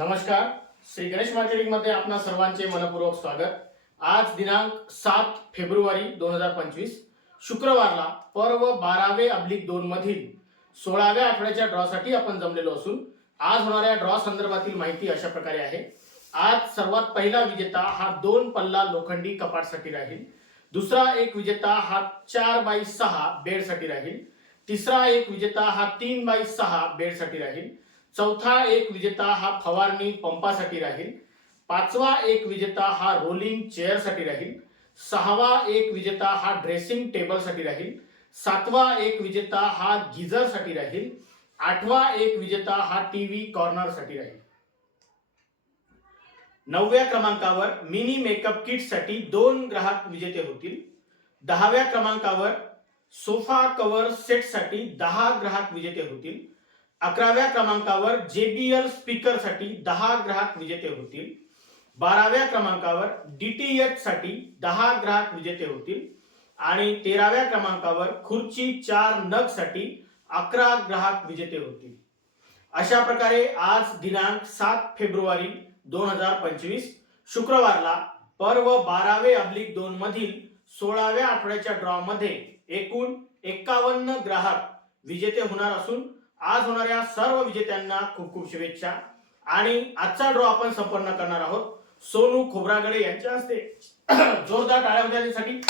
नमस्कार. श्री गणेश मार्केटिंगमध्ये आपणा सर्वांचे मनपूर्वक स्वागत. आज दिनांक सात फेब्रुवारी दोन हजार पंचवीस. शुक्रवारला पर्व बारावे अब्लिक दोन मधील सोळाव्या आठवड्याच्या ड्रॉसाठी आपण जमलेलो असून आज होणाऱ्या ड्रॉ संदर्भातील माहिती अशा प्रकारे आहे. आज सर्वात पहिला विजेता हा दोन पल्ला लोखंडी कपाटसाठी राहील. दुसरा एक विजेता हा चार बाय सहा बेडसाठी राहील. तिसरा एक विजेता हा तीन बाय सहा बेडसाठी राहील. चौथा एक विजेता हा फवारणी पंपासाठी राहील. पाचवा एक विजेता हा रोलिंग चेअरसाठी राहील. सहावा एक विजेता हा ड्रेसिंग टेबलसाठी राहील. सातवा एक विजेता हा गिझरसाठी राहील. आठवा एक विजेता हा टीव्ही कॉर्नरसाठी राहील. नवव्या क्रमांकावर मिनी मेकअप किटसाठी दोन ग्राहक विजेते होतील. दहाव्या क्रमांकावर सोफा कव्हर सेटसाठी दहा ग्राहक विजेते होतील. अकराव्या क्रमांकावर जेबीएल स्पीकरसाठी दहा ग्राहक विजेते होतील. बाराव्या क्रमांकावर डीटीएच साठी दहा ग्राहक विजेते होतील. आणि तेराव्या क्रमांकावर खुर्ची चार नगसाठी अकरा ग्राहक विजेते होतील. अशा प्रकारे आज दिनांक सात फेब्रुवारी दोन हजार पंचवीस शुक्रवारला पर्व बारावे अब्लिक दोन मधील सोळाव्या आठवड्याच्या ड्रॉ मध्ये एकूण एक्कावन्न ग्राहक विजेते होणार असून आज होणाऱ्या सर्व विजेत्यांना खूप खूप शुभेच्छा. आणि आजचा ड्रॉ आपण संपन्न करणार आहोत. सोनू खोब्रागडे यांच्या हस्ते. जोरदार टाळ्या वाजवण्यासाठी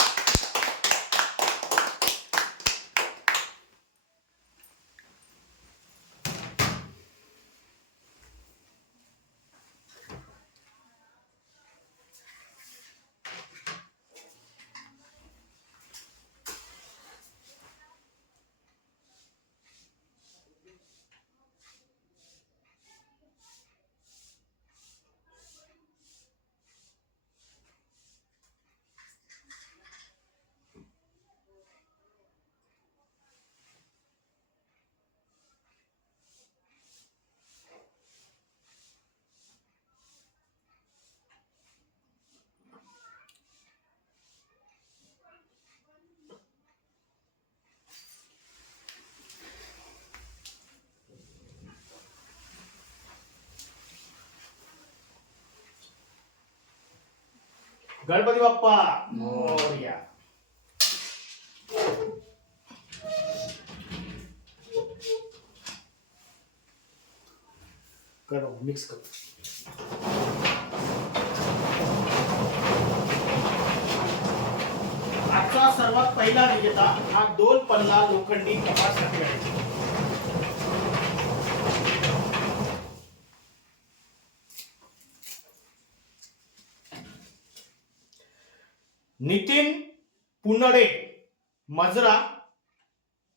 गणपती बाप्पा. मोरया. करो मिक्स करो. आजचा सर्वात पहिला विजेता हा दोन पल्ला लोखंडी कपासाठी नितीन पुनडे मजरा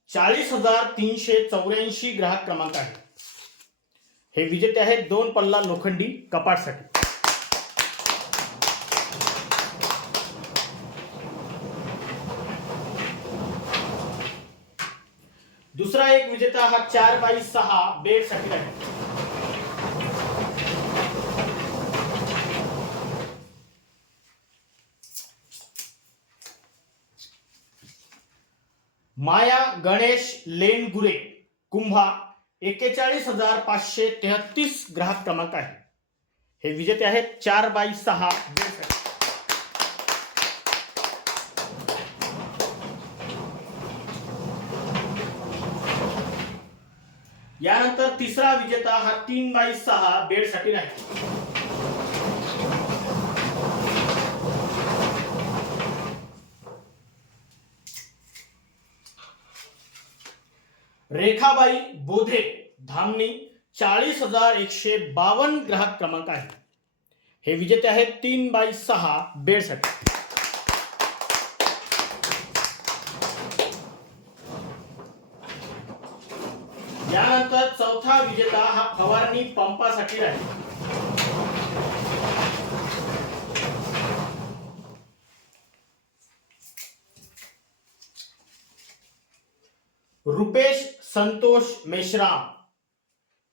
चाळीस हजार तीनशे चौऱ्याऐंशी ग्राहक क्रमांक आहे. हे विजेते आहेत दोन पल्ला लोखंडी कपाटसाठी. दुसरा एक विजेता हा चार बाय सहा बेडसाठी आहे माया गणेश लेनगुरे कुंभा एक्केचाळीस हजार पाचशे तेहतीस ग्राहक क्रमांक आहे. हे विजेते आहेत चार बाय सहा यानंतर तिसरा विजेता हा तीन बाय सहा बेडसाठी नाही. रेखाबाई बोधे धामणी चाळीस हजार एकशे बावन्न ग्राहक क्रमांक आहे. हे विजेते आहेत तीन बाय सहा बेडसाठी. यानंतर चौथा विजेता हा फवारणी पंपासाठी राहील रुपेश संतोष मेश्राम.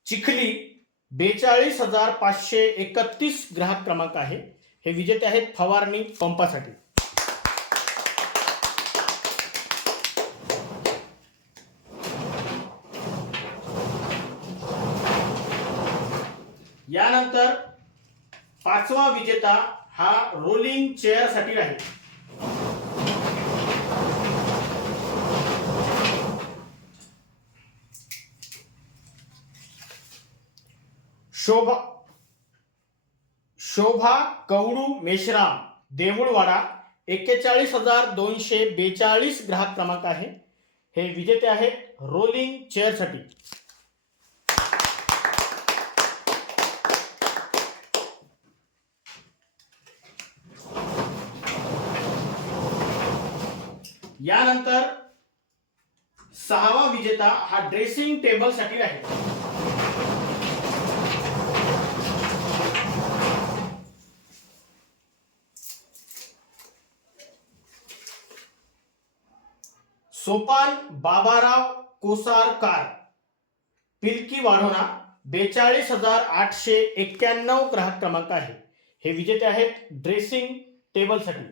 चिखली बेचाळीस हजार पाचशे एकतीस ग्राहक क्रमांक आहे. हे विजेते आहेत फवारणी पंपासाठी. यानंतर पाचवा विजेता हा रोलिंग चेअरसाठी राहील. शोभा शोभा कवडू मेश्राम देऊळवाडा एक्केचाळीस हजार दोनशे बेचाळीस ग्राहक क्रमांक आहे. हे विजेते आहेत रोलिंग चेअरसाठी. यानंतर सहावा विजेता हा ड्रेसिंग टेबलसाठी आहे. सोपान बाबाराव कोसारकार. पिलकी वाढोणा बेचाळीस हजार आठशे एक्क्याण्णव ग्राहक क्रमांक आहे. हे विजेते आहेत ड्रेसिंग टेबलसाठी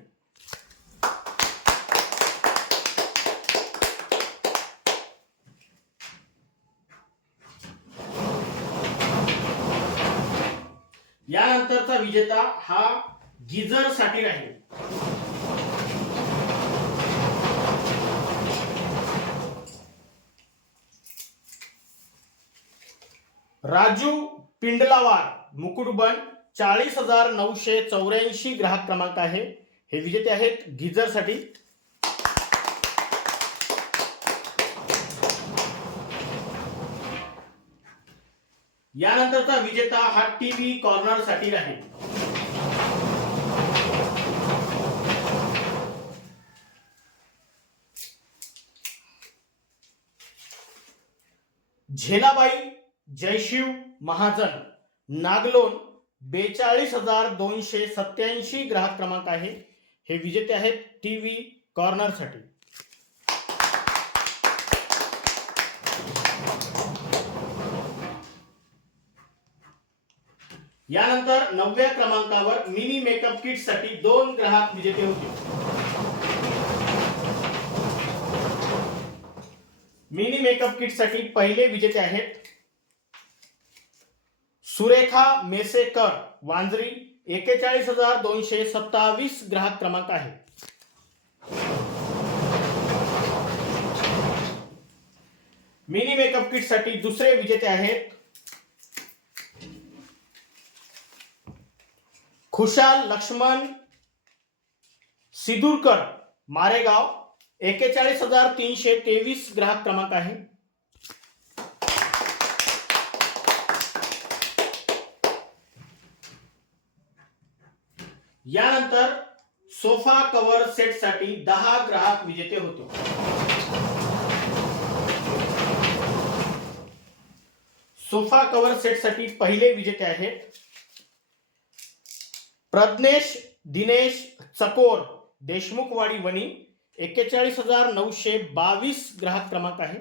यानंतरचा विजेता हा गिझरसाठी राहील. राजू पिंडलावार मुकुटबन चाळीस हजार नऊशे चौऱ्याऐंशी ग्राहक क्रमांक आहे. हे विजेते आहेत गिझरसाठी यानंतरचा विजेता हा टीव्ही कॉर्नरसाठी राहील झेनाबाई जयशिव महाजन. नागलोन बेचाळीस हजार दोनशे सत्याऐंशी ग्राहक क्रमांक आहे. हे विजेते आहेत टीव्ही व्ही कॉर्नरसाठी यानंतर नवव्या क्रमांकावर मिनी मेकअप किटसाठी दोन ग्राहक विजेते होते. मिनी मेकअप किटसाठी पहिले विजेते आहेत सुरेखा मेसेकर, वांजरी, एकेचाळीस हज़ार दोनशे सत्तावीस ग्राहक क्रमांक आहे. मिनी मेकअप किट साठी दुसरे विजेते आहेत. खुशाल लक्ष्मण, सिदूरकर, मारेगाव, एकेचाळीस हज़ार तीनशे तेवीस ग्राहक क्रमांक आहे. यानंतर सोफा कव्हर सेटसाठी दहा ग्राहक विजेते होते. सोफा कव्हर सेटसाठी पहिले विजेते आहेत प्रज्ञेश दिनेश चकोर देशमुखवाडी वणी एक्केचाळीस हजार नऊशे बावीस ग्राहक क्रमांक आहे.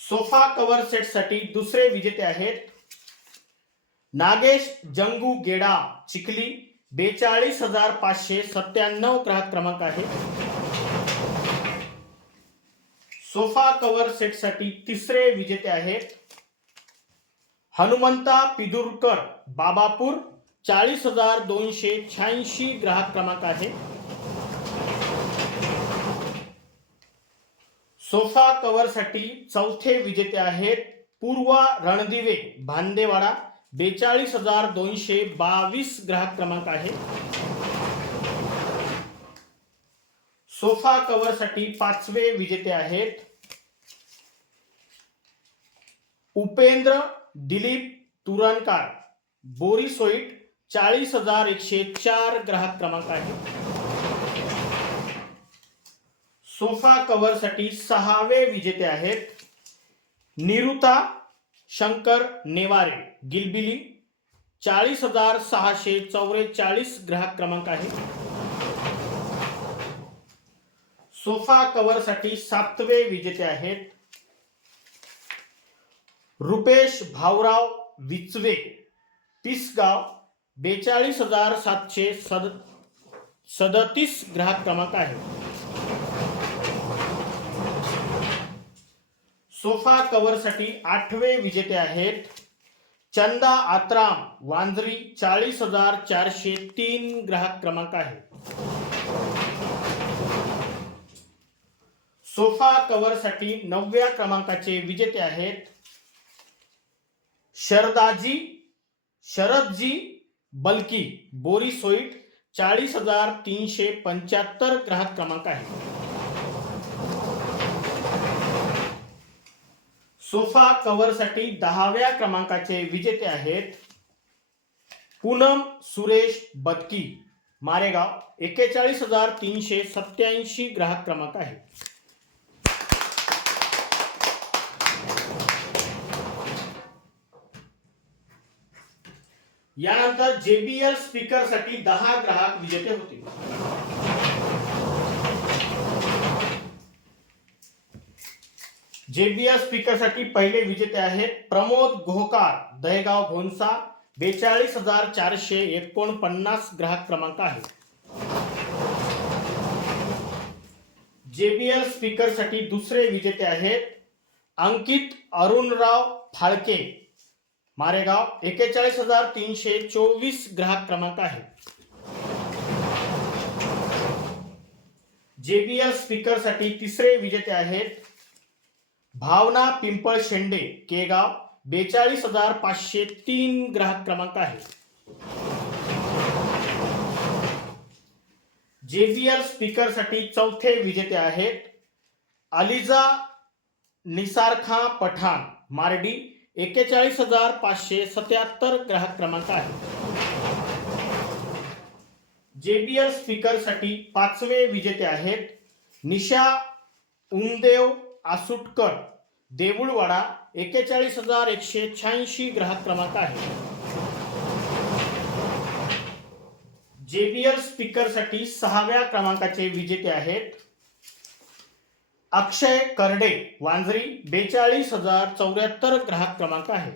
सोफा कव्हर सेटसाठी दुसरे विजेते आहेत नागेश जंगू गेडा चिखली बेचाळीस हजार पाचशे सत्त्याण्णव ग्राहक क्रमांक आहे. सोफा कव्हर सेटसाठी तिसरे विजेते आहेत. हनुमंता पिदुरकर बाबापूर चाळीस हजार दोनशे शहाऐंशी ग्राहक क्रमांक आहे. सोफा कवरसाठी चौथे विजेते आहेत पूर्वा रणदिवे भांदेवाडा बेचाळीस हजार दोनशे बावीस ग्राहक क्रमांक आहे. सोफा कव्हरसाठी पाचवे विजेते आहेत. उपेंद्र दिलीप तुरणकार बोरीसोईट चाळीस हजार एकशे चार ग्राहक क्रमांक आहे. सोफा कव्हरसाठी सहावे विजेते आहेत. निरुता शंकर नेवारे गिलबिली चाळीस हजार सहाशे चौवेचाळीस ग्राहक क्रमांक आहे. सोफा कव्हरसाठी सातवे विजेते आहेत रुपेश भाऊराव विचवे पिसगाव बेचाळीस हजार सातशे सद सदतीस ग्राहक क्रमांक आहे. सोफा कव्हरसाठी आठवे विजेते आहेत. चंदा आत्राम वांजरी चाळीस हजार चारशे तीन ग्राहक क्रमांक आहे. सोफा कव्हरसाठी नवव्या क्रमांकाचे विजेते आहेत. शरदाजी शरदजी बल्की बोरीसोईट चाळीस हजार तीनशे पंच्याहत्तर ग्राहक क्रमांक आहे. सोफा कव्हरसाठी दहाव्या क्रमांकाचे विजेते आहेत पूनम सुरेश बदकी मारेगाव एक्केचाळीस हजार तीनशे सत्याऐंशी ग्राहक क्रमांक आहे. यानंतर जेबीएल स्पीकरसाठी दहा ग्राहक विजेते होते. जेबीएस स्पीकरसाठी पहिले विजेते आहेत प्रमोद घोकार दहेगाव भोंसा बेचाळीस हजार चारशे एकोणपन्नास ग्राहक क्रमांक आहे जेबीएल स्पीकरसाठी दुसरे विजेते आहेत अंकित अरुणराव फाळके मारेगाव एक्केचाळीस हजार तीनशे चोवीस ग्राहक क्रमांक आहे जेबीएल स्पीकरसाठी तिसरे विजेते आहेत भावना पिंपळ शेंडे केगाव बेचाळीस हजार पाचशे तीन ग्राहक क्रमांक आहे. जेबीएल स्पीकरसाठी चौथे विजेते आहेत अलिजा निसारखा पठाण मार्डी एक्केचाळीस हजार पाचशे सत्याहत्तर ग्राहक क्रमांक आहे. जेबीएल स्पीकरसाठी पाचवे विजेते आहेत निशा उमदेव आसुटकर देऊळवाडा एक्केचाळीस हजार एकशे शहाऐंशी ग्राहक क्रमांक आहे. जेबीएल स्पीकरसाठी सहाव्या क्रमांकाचे विजेते आहेत अक्षय करडे वांजरी बेचाळीस हजार चौऱ्याहत्तर ग्राहक क्रमांक आहे.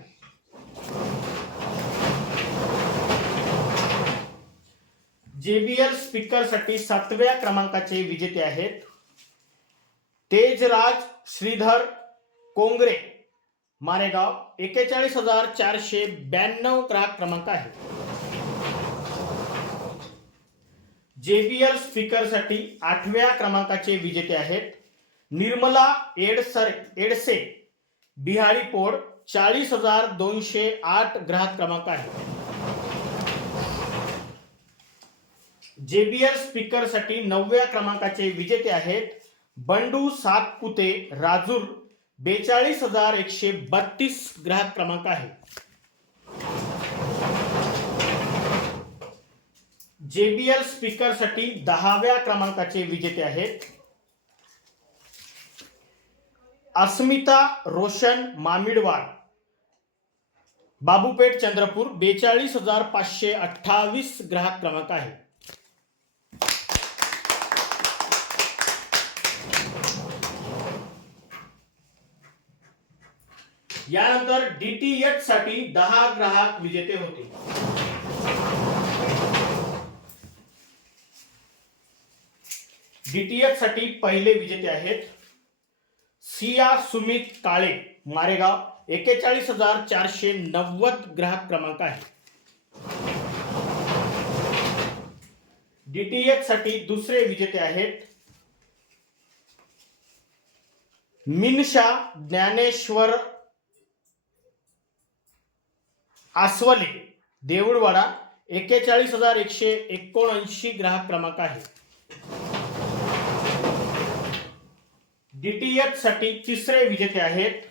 जेबीएल स्पीकरसाठी सातव्या क्रमांकाचे विजेते आहेत तेजराज श्रीधर कोंगरे मारेगाव एक्केचाळीस हजार चारशे ब्याण्णव ग्राहक क्रमांक आहे. जेबीएल स्पीकरसाठी आठव्या क्रमांकाचे विजेते आहेत निर्मला एडसर एडसे. बिहारी पोड चाळीस हजार दोनशे आठ ग्राहक क्रमांक आहे. जेबीएल स्पीकरसाठी नवव्या क्रमांकाचे विजेते आहेत बंडू सातपुते राजूर बेचाळीस हजार एकशे बत्तीस ग्राहक क्रमांक आहे. जेबीएल स्पीकरसाठी दहाव्या क्रमांकाचे विजेते आहेत. अस्मिता रोशन मामिडवाड बाबूपेठ चंद्रपूर बेचाळीस हजार पाचशे अठ्ठावीस ग्राहक क्रमांक आहे. यानंतर डीटीएच साठी दहा ग्राहक विजेते होते. डीटीएच साठी पहिले विजेते आहेत सिया सुमित काळे, मारेगाव एक्केचाळीस हज़ार चारशे नव्वद ग्राहक क्रमांक आहे डीटीएच साठी दुसरे विजेते आहेत मिनशा ज्ञानेश्वर आसवले देऊळवाडा एक्केचाळीस हजार एकशे एकोणऐंशी ग्राहक क्रमांक आहे. डीटीएच साठी तिसरे विजेते आहेत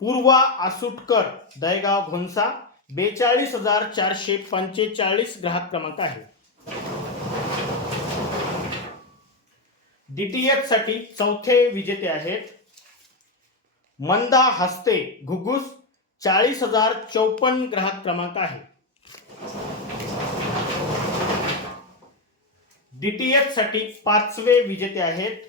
पूर्वा आसुटकर दहेगाव घोंसा बेचाळीस हजार चारशे पंचेचाळीस ग्राहक क्रमांक आहे. डीटीएच साठी चौथे विजेते आहेत मंदा हस्ते घुगुस चाळीस हजार चौपन्न ग्राहक क्रमांक आहे. डीटीएच साठी पाचवे विजेते आहेत.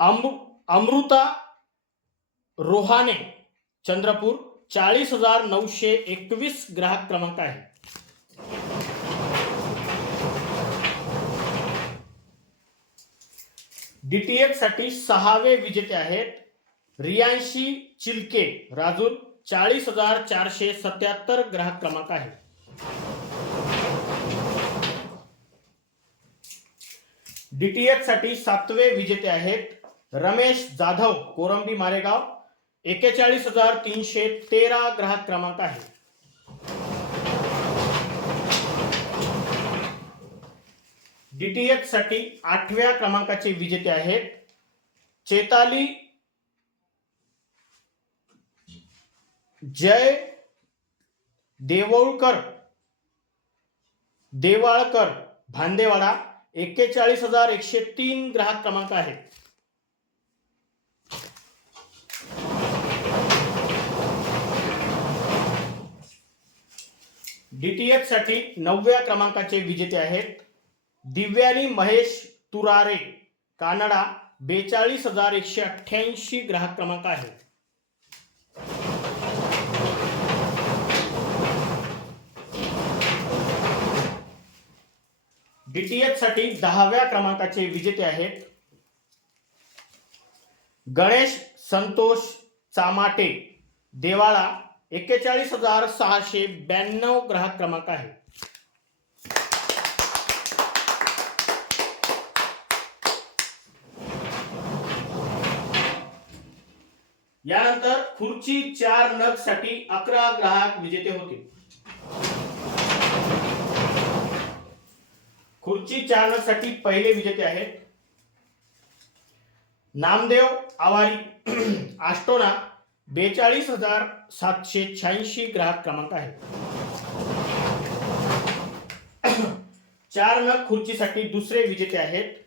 अमृता रोहाने चंद्रपूर चाळीस हजार नऊशे एकवीस ग्राहक क्रमांक आहे. डीटीएच साठी सहावे विजेते आहेत रियांशी चिलके. राजून चाळीस हजार चारशे सत्याहत्तर ग्राहक क्रमांक आहे. डीटीएच साठी सातवे विजेते आहेत रमेश जाधव कोरंबी मारेगाव. एक्केचाळीस हजार तीनशे तेरा ग्राहक क्रमांक आहे. डीटीएच साठी आठव्या क्रमांकाचे विजेते आहेत. चेताली जय देवळकर देवाळकर भांदेवाडा एक्केचाळीस हजार एकशे तीन ग्राहक क्रमांक आहे डीटीएच साठी नवव्या क्रमांकाचे विजेते आहेत. दिव्यानी महेश तुरारे कानडा बेचाळीस हजार एकशे अठ्ठ्याऐंशी ग्राहक क्रमांक आहे. डीटीएच साठी दहाव्या क्रमांकाचे विजेते आहेत. गणेश संतोष चामाटे देवाळा एक्केचाळीस हजार सहाशे ब्याण्णव ग्राहक क्रमांक आहे. यानंतर खुर्ची चार नगसाठी अकरा ग्राहक विजेते होते. खुर्ची चार नगसाठी पहिले विजेते आहेत. नामदेव आवारी आष्टोना बेचाळीस हजार सातशे शहाऐंशी ग्राहक क्रमांक आहे चार नग खुर्चीसाठी दुसरे विजेते आहेत.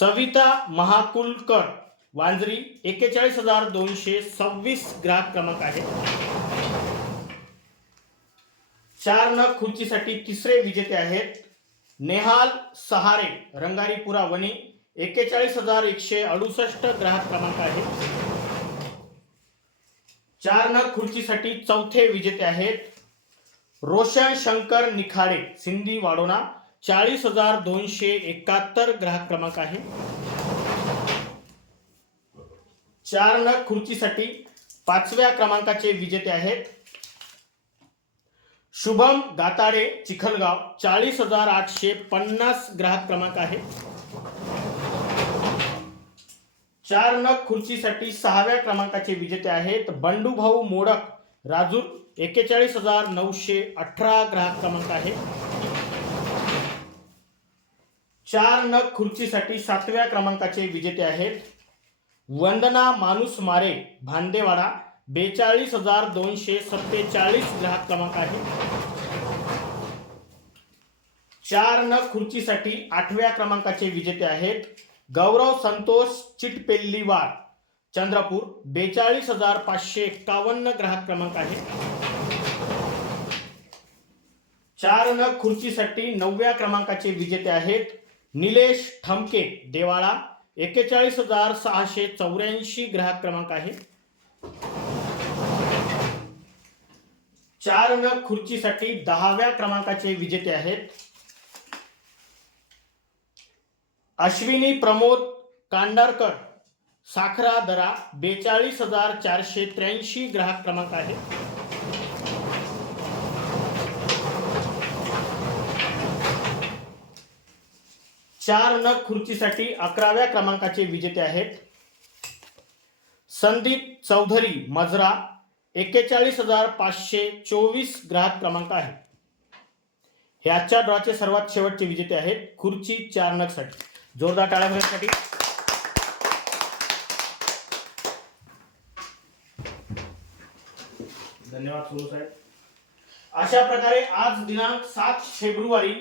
सविता महाकुलकर वांजरी एक्केचाळीस हजार दोनशे सव्वीस ग्राहक क्रमांक आहे. चार नग खुर्चीसाठी तिसरे विजेते आहेत. नेहाल सहारे रंगारीपुरा वणी एक्केचाळीस हजार एकशे अडुसष्ट ग्राहक क्रमांक आहे. चार नग खुर्चीसाठी चौथे विजेते आहेत. रोशन शंकर निखाडे सिंधी वाडोना चाळीस हजार दोनशे एकाहत्तर ग्राहक क्रमांक आहे. चार नग खुर्चीसाठी पाचव्या क्रमांकाचे विजेते आहेत. शुभम दाताडे चिखलगाव चाळीस हजार आठशे पन्नास ग्राहक क्रमांक आहे. चार नग खुर्चीसाठी सहाव्या क्रमांकाचे विजेते आहेत. बंडूभाऊ मोडक राजूर एक्केचाळीस हजार नऊशे अठरा ग्राहक क्रमांक आहे. चार नग खुर्चीसाठी सातव्या क्रमांकाचे विजेते आहेत. वंदना माणूस मारे भांदेवाडा बेचाळीस हजार दोनशे सत्तेचाळीस ग्राहक क्रमांक आहे. चार नग खुर्चीसाठी आठव्या क्रमांकाचे विजेते आहेत. गौरव संतोष चिटपेल्लीवार चंद्रपूर बेचाळीस हजार पाचशे एक्कावन्न ग्राहक क्रमांक आहे. चार नग खुर्चीसाठी नवव्या क्रमांकाचे विजेते आहेत. निलेश ठमके देवाळा एक्केचाळीस हजार सहाशे चौऱ्याऐंशी ग्राहक क्रमांक आहे. चार न खुर्चीसाठी दहाव्या क्रमांकाचे विजेते आहेत. अश्विनी प्रमोद कांडारकर साखरा दरा बेचाळीस हजार चारशे त्र्याऐंशी ग्राहक क्रमांक आहे. चार नग खुर्चीसाठी अकराव्या क्रमांकाचे विजेते आहेत. संदीप चौधरी मजरा एक्केचाळीस हजार पाचशे चोवीस ग्राहक क्रमांक आहे. हे आजच्या ड्रॉचे सर्वात शेवटचे विजेते आहेत. खुर्ची चार नगसाठी जोरदार टाळ्या धन्यवाद सुरू साहेब. अशा प्रकारे आज दिनांक सात फेब्रुवारी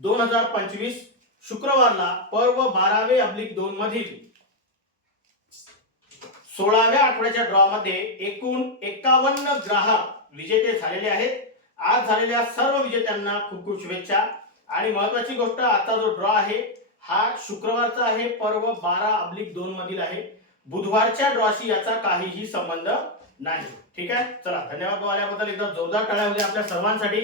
दोन हजार पंचवीस शुक्रवारला पर्व बारावे अब्लिक दोन मधील सोळाव्या आठवड्याच्या ड्रॉ मध्ये एकूण एकावन्न ग्राहक विजेते झालेले आहेत. आज झालेल्या सर्व विजेत्यांना खूप खूप शुभेच्छा. आणि महत्वाची गोष्ट आता जो ड्रॉ आहे हा शुक्रवारचा आहे पर्व बारा अब्लिक दोन मधील आहे. बुधवारच्या ड्रॉशी याचा काहीही संबंध नाही. ठीक आहे? चला धन्यवाद आल्याबद्दल. एकदा जोरदार टाळ्या होत्या आपल्या सर्वांसाठी.